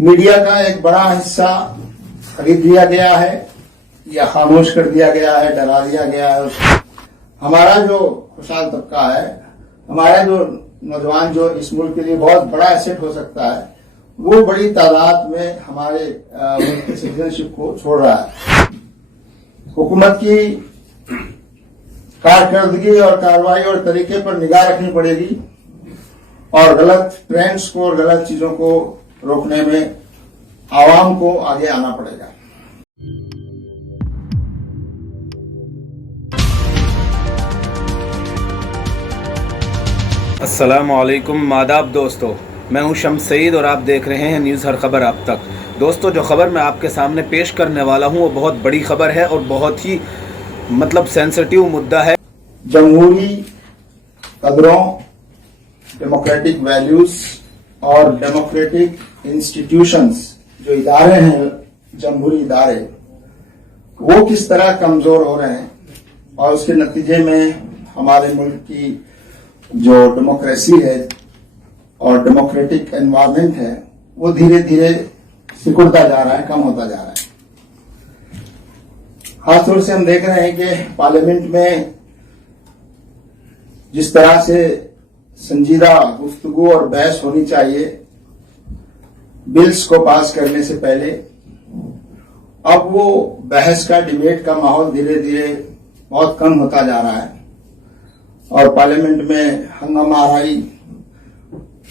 Media का एक बड़ा हिस्सा खरीद लिया गया है या खामोश कर दिया गया है, डरा दिया गया है। हमारा जो खुशहाल तबका है, हमारा जो नौजवान जो इस मुल्क के लिए बहुत बड़ा एसेट हो सकता है, वो बड़ी तादाद में हमारे मुल्क की सिटीजनशिप को छोड़ रहा है। हुकूमत की कारकर्दगी और कार्रवाई और तरीके पर निगाह रखनी पड़ेगी और गलत ट्रेंड्स को और गलत चीजों को रोकने में आवाम को आगे आना पड़ेगा। अस्सलामुअलैकुम, आदाब दोस्तों, मैं हूं शम्स सईद और आप देख रहे हैं न्यूज़ हर खबर आप तक। दोस्तों, जो खबर मैं आपके सामने पेश करने वाला हूं वो बहुत बड़ी खबर है और बहुत ही सेंसिटिव मुद्दा है। जमहूरी कदरों, डेमोक्रेटिक वैल्यूज और डेमोक्रेटिक इंस्टीट्यूशंस जो इदारे हैं, जमहूरी इदारे, वो किस तरह कमजोर हो रहे हैं और उसके नतीजे में हमारे मुल्क की जो डेमोक्रेसी है और डेमोक्रेटिक एनवायरनमेंट है वो धीरे धीरे सिकुड़ता जा रहा है, कम होता जा रहा है। खासतौर से हम देख रहे हैं कि पार्लियामेंट में जिस तरह से संजीदा गुफ्तगू और बहस होनी चाहिए बिल्स को पास करने से पहले, अब वो बहस का, डिबेट का माहौल धीरे धीरे बहुत कम होता जा रहा है और पार्लियामेंट में हंगामाराई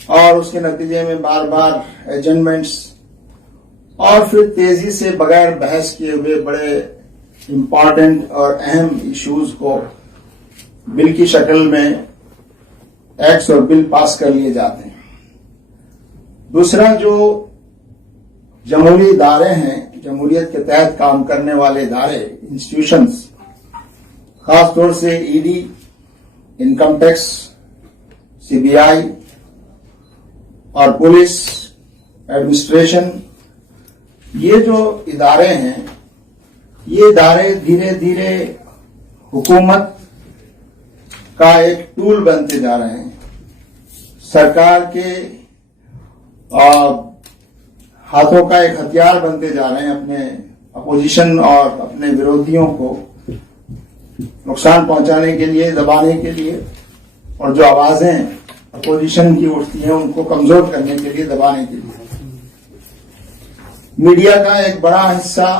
और उसके नतीजे में बार बार एडजमेंट्स और फिर तेजी से बगैर बहस किए हुए बड़े इम्पॉर्टेंट और अहम इश्यूज को बिल की शक्ल में एक्ट्स और बिल पास कर लिए जाते हैं। दूसरा, जो जमहूरी इदारे हैं, जमहूरियत के तहत काम करने वाले इदारे, इंस्टीट्यूशंस, खासतौर से ईडी, इनकम टैक्स, सीबीआई और पुलिस एडमिनिस्ट्रेशन, ये जो इदारे हैं, ये इदारे धीरे धीरे हुकूमत का एक टूल बनते जा रहे हैं। सरकार के हाथों का एक हथियार बनते जा रहे हैं अपने अपोजिशन और अपने विरोधियों को नुकसान पहुंचाने के लिए, दबाने के लिए, और जो आवाजें अपोजिशन की उठती हैं उनको कमजोर करने के लिए, दबाने के लिए। मीडिया का एक बड़ा हिस्सा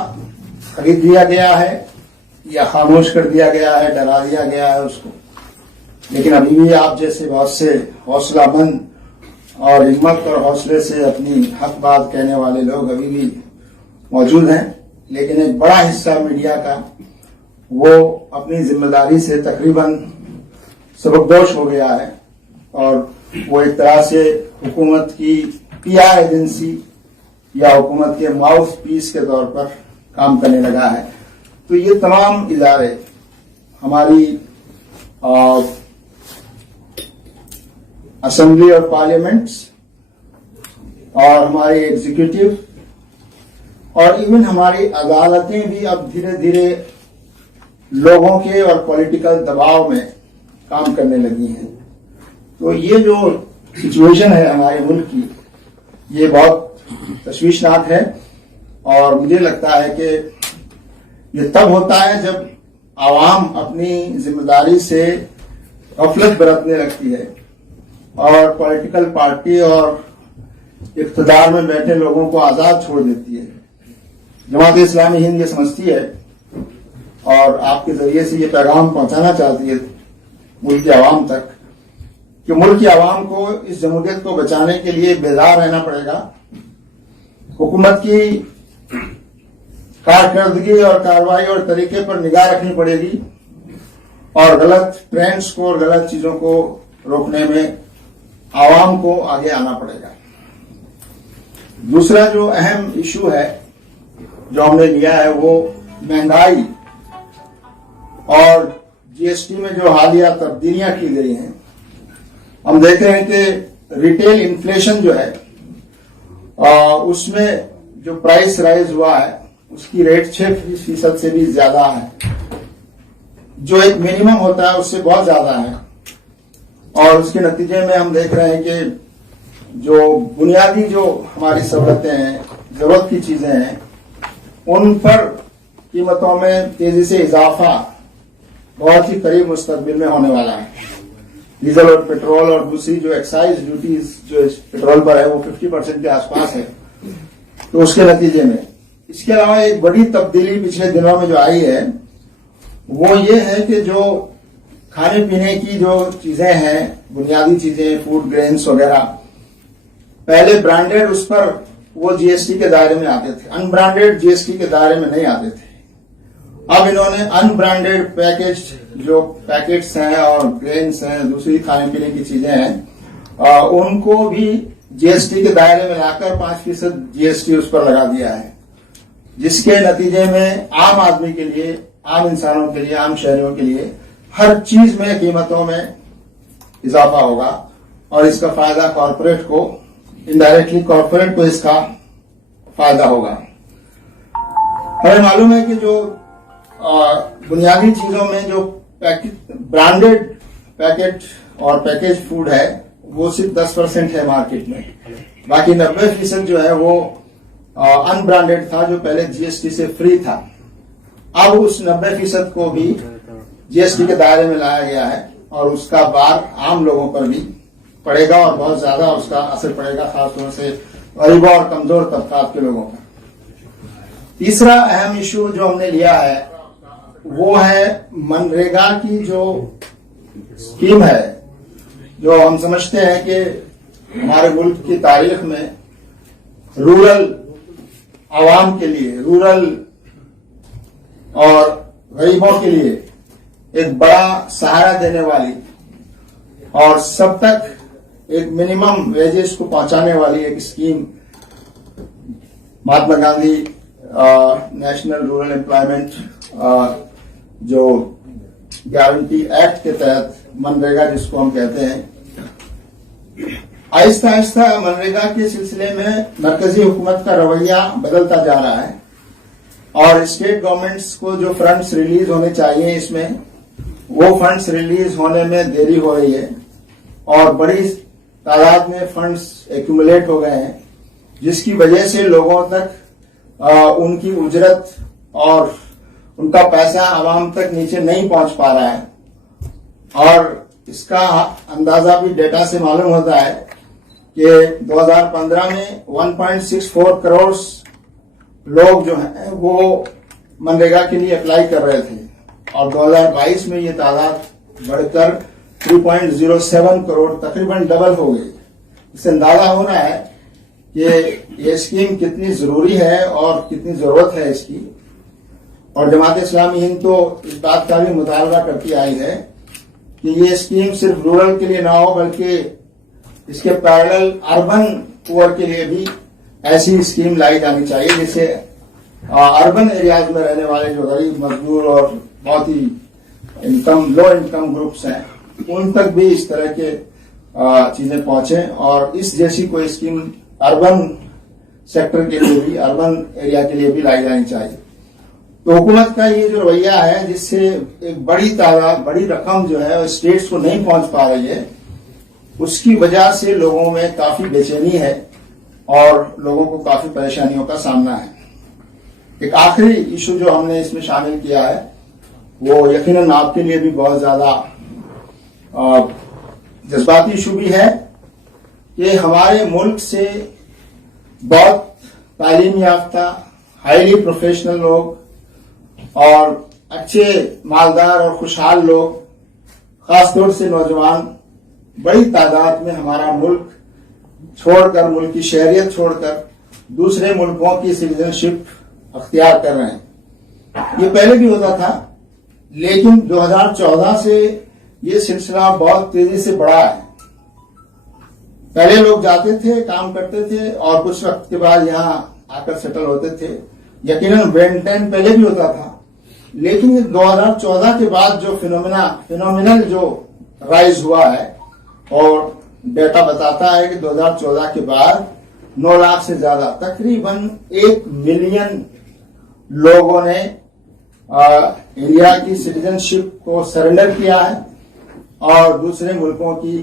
खरीद लिया गया है या खामोश कर दिया गया है, डरा दिया गया है उसको। लेकिन अभी भी आप जैसे बहुत से हौसलामंद और हिम्मत और हौसले से अपनी हक बात कहने वाले लोग अभी भी मौजूद हैं, लेकिन एक बड़ा हिस्सा मीडिया का वो अपनी जिम्मेदारी से तकरीबन सबकदोश हो गया है और वो एक तरह से हुकूमत की पीआर एजेंसी या हुकूमत के माउथ पीस के तौर पर काम करने लगा है। तो ये तमाम इदारे, हमारी असेंबली और पार्लियामेंट्स और हमारी एग्जीक्यूटिव और इवन हमारी अदालतें भी अब धीरे धीरे लोगों के और पॉलिटिकल दबाव में काम करने लगी हैं। तो ये जो सिचुएशन है हमारे मुल्क की, ये बहुत तशवीशनाक है और मुझे लगता है कि ये तब होता है जब आवाम अपनी जिम्मेदारी से गफलत बरतने लगती है और पॉलिटिकल पार्टी और इख्तिदार में बैठे लोगों को आजाद छोड़ देती है। जमात इस्लामी हिंद ये समझती है और आपके जरिए से ये पैगाम पहुंचाना चाहती है मुल्क की आवाम तक कि मुल्क की आवाम को इस जमहूरियत को बचाने के लिए बेदार रहना पड़ेगा। हुकूमत की कारकर्दगी और कार्रवाई और तरीके पर निगाह रखनी पड़ेगी और गलत ट्रेंड्स को और गलत चीजों को रोकने में आवाम को आगे आना पड़ेगा। दूसरा जो अहम इशू है जो हमने लिया है वो महंगाई और जीएसटी में जो हालिया तब्दीलियां की गई हैं। हम देख रहे हैं कि रिटेल इन्फ्लेशन जो है उसमें जो प्राइस राइज हुआ है उसकी रेट 6% से भी ज्यादा है, जो एक मिनिमम होता है उससे बहुत ज्यादा है। और उसके नतीजे में हम देख रहे हैं कि जो बुनियादी जो हमारी सहूलतें हैं, जरूरत की चीजें हैं, उन पर कीमतों में तेजी से इजाफा बहुत ही करीब मुस्तकबिल में होने वाला है। डीजल और पेट्रोल और दूसरी जो एक्साइज ड्यूटीज जो इस पेट्रोल पर है वो 50% के आसपास है। तो उसके नतीजे में इसके अलावा एक बड़ी तब्दीली पिछले दिनों में जो आई है वो ये है कि जो खाने पीने की जो चीजें हैं, बुनियादी चीजें, फूड ग्रेन्स वगैरह, पहले ब्रांडेड उस पर वो जीएसटी के दायरे में आते थे, अनब्रांडेड जीएसटी के दायरे में नहीं आते थे। अब इन्होंने अनब्रांडेड पैकेज जो पैकेट्स हैं और ग्रेन्स हैं, दूसरी खाने पीने की चीजें हैं, उनको भी जीएसटी के दायरे में लाकर 5% जीएसटी उस पर लगा दिया है, जिसके नतीजे में आम आदमी के लिए, आम इंसानों के लिए, आम शहरियों के लिए हर चीज में कीमतों में इजाफा होगा और इसका फायदा कॉर्पोरेट को, इनडायरेक्टली कॉर्पोरेट को इसका फायदा होगा। हमें मालूम है कि जो बुनियादी चीजों में जो ब्रांडेड पैकेट और पैकेज फूड है वो सिर्फ 10% है मार्केट में, बाकी 90% जो है वो अनब्रांडेड था, जो पहले जीएसटी से फ्री था। अब उस 90% को भी जीएसटी के दायरे में लाया गया है और उसका भार आम लोगों पर भी पड़ेगा और बहुत ज्यादा उसका असर पड़ेगा, खासतौर से गरीबों और कमजोर तबकात के लोगों पर। तीसरा अहम इशू जो हमने लिया है वो है मनरेगा की जो स्कीम है, जो हम समझते हैं कि हमारे मुल्क की तारीख में रूरल आवाम के लिए, रूरल और गरीबों के लिए एक बड़ा सहारा देने वाली और सब तक एक मिनिमम वेजेस को पहुंचाने वाली एक scheme Mahatma Gandhi national rural employment जो गारंटी एक्ट के तहत मनरेगा जिसको हम कहते हैं, आहिस्ता आहिस्ता मनरेगा के सिलसिले में मरकजी हुकूमत का रवैया बदलता जा रहा है और स्टेट गवर्नमेंट्स को जो फंड्स रिलीज होने चाहिए इसमें, वो फंड्स रिलीज होने में देरी हो रही है और बड़ी तादाद में फंड्स एक्यूमुलेट हो गए हैं, जिसकी वजह से लोगों तक उनकी उजरत और उनका पैसा आवाम तक नीचे नहीं पहुंच पा रहा है। और इसका अंदाजा भी डेटा से मालूम होता है कि 2015 में 1.64 करोड़ लोग जो हैं वो मनरेगा के लिए अप्लाई कर रहे थे और 2022 में ये तादाद बढ़कर 3.07 करोड़ तकरीबन डबल हो गई। इससे अंदाजा हो रहा है कि ये स्कीम कितनी जरूरी है और कितनी जरूरत है इसकी। और जमात इस्लामी हिंद तो इस बात का भी मुतालबा करती आई है कि ये स्कीम सिर्फ रूरल के लिए ना हो, बल्कि इसके पैरेलल अर्बन पुअर के लिए भी ऐसी स्कीम लाई जानी चाहिए, जिससे अर्बन एरियाज में रहने वाले जो गरीब, मजदूर और बहुत ही लो इनकम ग्रुप्स हैं, उन तक भी इस तरह के चीजें पहुंचे और इस जैसी कोई स्कीम अर्बन सेक्टर के लिए भी, अर्बन एरिया के लिए भी लाई जानी चाहिए। तो हुकूमत का ये जो रवैया है, जिससे एक बड़ी तादाद, बड़ी रकम जो है स्टेट्स को नहीं पहुंच पा रही है, उसकी वजह से लोगों में काफी बेचैनी है और लोगों को काफी परेशानियों का सामना है। एक आखिरी इशू जो हमने इसमें शामिल किया है वो यकीनन आपके लिए भी बहुत ज्यादा जज्बाती इशू भी है कि हमारे मुल्क से बहुत तालीम याफ्ता, हाईली प्रोफेशनल लोग और अच्छे मालदार और खुशहाल लोग, खासतौर से नौजवान, बड़ी तादाद में हमारा मुल्क छोड़कर, मुल्क की शहरियत छोड़कर दूसरे मुल्कों की सिटीजनशिप अख्तियार कर रहे हैं। ये पहले भी होता था, लेकिन 2014 से ये सिलसिला बहुत तेजी से बढ़ा है। पहले लोग जाते थे, काम करते थे और कुछ वक्त के बाद यहाँ आकर सेटल होते थे। यकीनन वेंटेन पहले भी होता था, लेकिन 2014 के बाद जो फिनोमिनल जो राइज हुआ है, और डेटा बताता है कि 2014 के बाद 9 लाख से ज्यादा, तकरीबन 1 मिलियन लोगों ने इंडिया की सिटीजनशिप को सरेंडर किया है और दूसरे मुल्कों की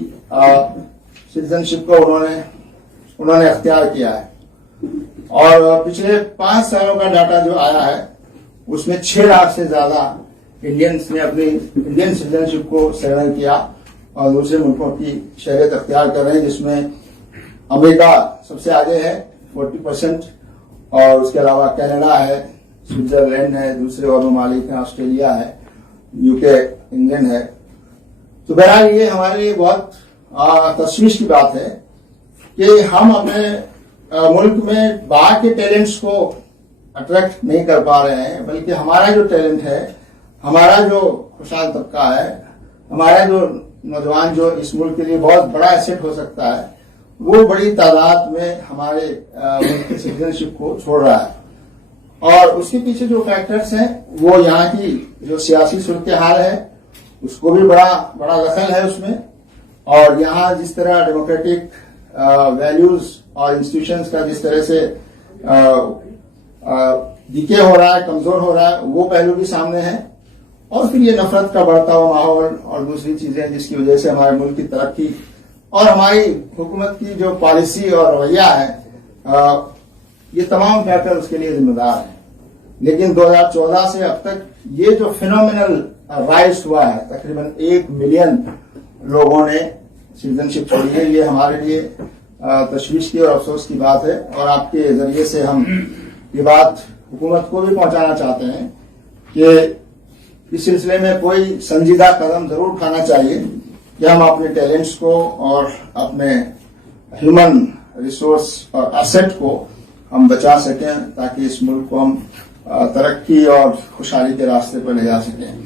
सिटीजनशिप को उन्होंने उन्होंने अख्तियार किया है। और पिछले 5 सालों का डाटा जो आया है उसमें 6 लाख से ज्यादा इंडियंस ने अपनी इंडियन सिटीजनशिप को सेवन किया और दूसरे मुल्कों की शहरियत अख्तियार कर रहे हैं, जिसमें अमेरिका सबसे आगे है 40%, और उसके अलावा कनाडा है, स्विट्जरलैंड है, दूसरे और ममालिक हैं, ऑस्ट्रेलिया है, यूके, इंग्लैंड है। तो बहरहाल ये हमारे लिए बहुत तशवीश की बात है कि हम अपने मुल्क में बाहर के टैलेंट्स को अट्रैक्ट नहीं कर पा रहे हैं, बल्कि हमारा जो टैलेंट है, हमारा जो खुशहाल तबका है, हमारा जो नौजवान जो इस मुल्क के लिए बहुत बड़ा एसेट हो सकता है, वो बड़ी तादाद में हमारे मुल्क की सिटीजनशिप को छोड़ रहा है। और उसके पीछे जो फैक्टर्स हैं वो यहाँ की जो सियासी सूरत हाल है उसको भी बड़ा दखल है उसमें, और यहाँ जिस तरह डेमोक्रेटिक वैल्यूज और इंस्टीट्यूशंस का जिस तरह से डिके हो रहा है, कमजोर हो रहा है, वो पहलू भी सामने है। और फिर ये नफरत का बढ़ता हुआ माहौल और दूसरी चीजें जिसकी वजह से हमारे मुल्क की तरक्की और हमारी हुकूमत की जो पॉलिसी और रवैया है, ये तमाम फैक्टर उसके लिए जिम्मेदार है। लेकिन 2014 से अब तक ये जो फिनोमिनल राइज हुआ है, तकरीबन 1 मिलियन लोगों ने सिटीजनशिप छोड़ी है, ये हमारे लिए तशवीश की और अफसोस की बात है। और आपके जरिए से हम ये बात हुकूमत को भी पहुंचाना चाहते हैं कि इस सिलसिले में कोई संजीदा कदम जरूर उठाना चाहिए कि हम अपने टैलेंट्स को और अपने ह्यूमन रिसोर्स और एसेट को हम बचा सकें, ताकि इस मुल्क को हम तरक्की और खुशहाली के रास्ते पर ले जा सकें।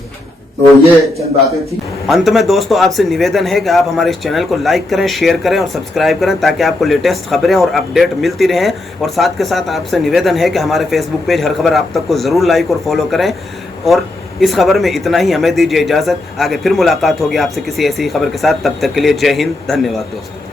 तो ये चंद बातें थी। अंत में दोस्तों आपसे निवेदन है कि आप हमारे इस चैनल को लाइक करें, शेयर करें और सब्सक्राइब करें, ताकि आपको लेटेस्ट खबरें और अपडेट मिलती रहें। और साथ के साथ आपसे निवेदन है कि हमारे फेसबुक पेज हर खबर आप तक को ज़रूर लाइक और फॉलो करें। और इस खबर में इतना ही, हमें दीजिए इजाज़त। आगे फिर मुलाकात होगी आपसे किसी ऐसी खबर के साथ। तब तक के लिए जय हिंद, धन्यवाद दोस्तों।